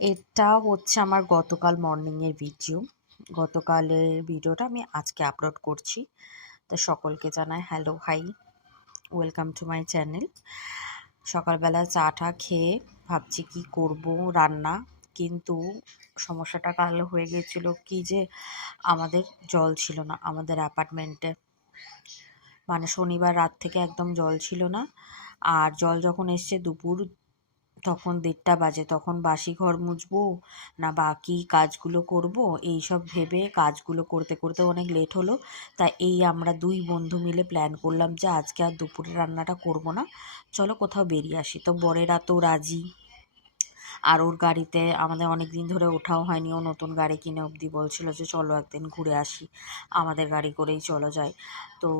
এটা হচ্ছে আমার গতকাল মর্নিংয়ের ভিডিও। গতকালের ভিডিওটা আমি আজকে আপলোড করছি। তো সকলকে জানাই hello, hi, welcome to my channel. সকালবেলা চা টা খেয়ে ভাবছি কি করব রান্না, কিন্তু সমস্যাটা কাল হয়ে গেছিল কি যে আমাদের জল ছিল না আমাদের অ্যাপার্টমেন্টে। মানে শনিবার রাত থেকে একদম জল ছিল না। আর জল যখন এসছে দুপুর তখন 1:30 বাজে, তখন বাসি ঘর মুছবো না বাকি কাজগুলো করব, এইসব ভেবে কাজগুলো করতে করতে অনেক লেট হলো। তাই আমরা দুই বন্ধু মিলে প্ল্যান করলাম যে আজকে আর দুপুরে রান্নাটা করব না, চলো কোথাও বেরিয়ে আসি। তো বরেরা তো রাজি। আর ওর গাড়িতে আমাদের অনেক দিন ধরে ওঠাও হয়নি, ও নতুন গাড়ি কিনে অবধি বলছিল যে চলো একদিন ঘুরে আসি, আমাদের গাড়ি করেই চলো যাই। তো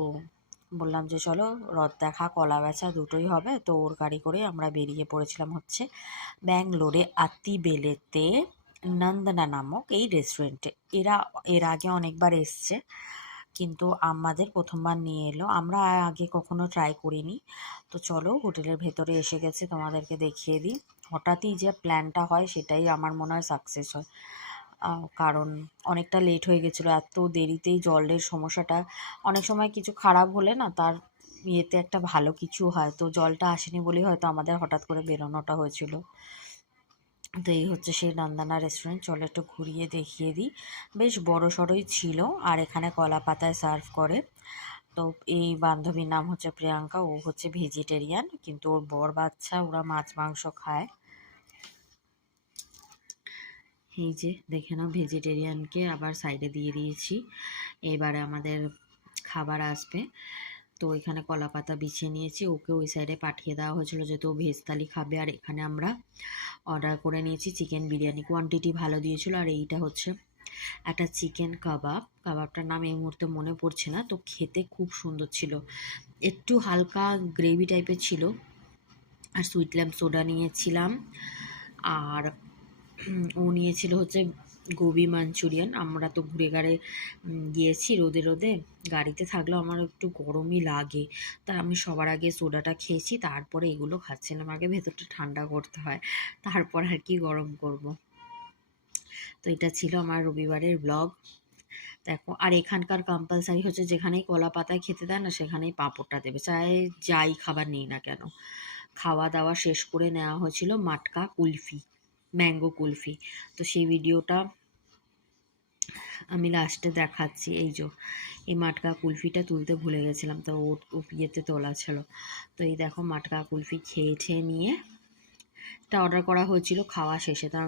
বললাম যে চলো, রথ দেখা কলা বেচা দুটোই হবে। তো ওর গাড়ি করে আমরা বেরিয়ে পড়েছিলাম হচ্ছে ব্যাঙ্গালোরে আত্তিবেলেতে নন্দনা নামক এই রেস্টুরেন্টে। এর আগে অনেকবার এসছে, কিন্তু আমাদের প্রথমবার নিয়ে এলো, আমরা আগে কখনো ট্রাই করিনি। তো চলো হোটেলের ভেতরে এসে গেছে, তোমাদেরকে দেখিয়ে দিই। হঠাৎই যে প্ল্যানটা হয় সেটাই আমার মনে হয় সাকসেস হয়। কারণ অনেকটা লেট হয়ে গেছিলো, এত দেরিতেই জলের সমস্যাটা অনেক সময় কিছু খারাপ হলে না তার ইয়েতে একটা ভালো কিছু হয়। তো জলটা আসেনি বলেই হয়তো আমাদের হঠাৎ করে বেরোনোটা হয়েছিল। তো এই হচ্ছে সেই নন্দনা রেস্টুরেন্ট, চলো একটু ঘুরিয়ে দেখিয়ে দিই। বেশ বড় সড়ই ছিল, আর এখানে কলা পাতায় সার্ভ করে। তো এই বান্ধবীর নাম হচ্ছে প্রিয়াঙ্কা, ও হচ্ছে ভেজিটেরিয়ান, কিন্তু ওর বর বাচ্চা ওরা মাছ মাংস খায়। এই যে দেখে নাও, ভেজিটেরিয়ানকে আবার সাইডে দিয়ে দিয়েছি। এবারে আমাদের খাবার আসবে। তো এখানে কলা পাতা বিছিয়ে নিয়েছি, ওকে ওই সাইডে পাঠিয়ে দেওয়া হয়েছিল যেহেতু ও ভেজ থালি খাবে। আর এখানে আমরা অর্ডার করে নিয়েছি চিকেন বিরিয়ানি, কোয়ান্টিটি ভালো দিয়েছিল। আর এইটা হচ্ছে একটা চিকেন কাবাব, কাবাবটার নাম এই মুহূর্তে মনে পড়ছে না। তো খেতে খুব সুন্দর ছিল, একটু হালকা গ্রেভি টাইপের ছিল। আর সুইট ল্যাম্প সোডা নিয়েছিলাম। আর ও নিয়েছিল হচ্ছে গোবি মাঞ্চুরিয়ান। আমরা তো ঘুরে গাড়ে গিয়েছি রোদে রোদে, গাড়িতে থাকলেও আমার একটু গরমই লাগে, তা আমি সবার আগে সোডাটা খেয়েছি, তারপরে এগুলো খাচ্ছিলাম। আগে ভেতরটা ঠান্ডা করতে হয়, তারপর আর কি গরম করব। তো এটা ছিল আমার রবিবারের ব্লগ। দেখো, আর এখানকার কম্পালসারি হচ্ছে যেখানেই কলা পাতায় খেতে দেয় না সেখানেই পাঁপড়টা দেবে, চাই যাই খাবার নেই না কেন। খাওয়া দাওয়া শেষ করে নেওয়া হয়েছিল মাটকা কুলফি, ম্যাঙ্গো কুলফি। তো সেই ভিডিওটা আমি লাস্টে দেখাচ্ছি। এই যে এই মাটকা কুলফিটা তুলতে ভুলে গেছিলাম, তো ও ইয়েতে তোলা ছিল। তো এই দেখো মাটকা কুলফি খেয়ে নিয়ে এটা অর্ডার করা হয়েছিল খাওয়া শেষে।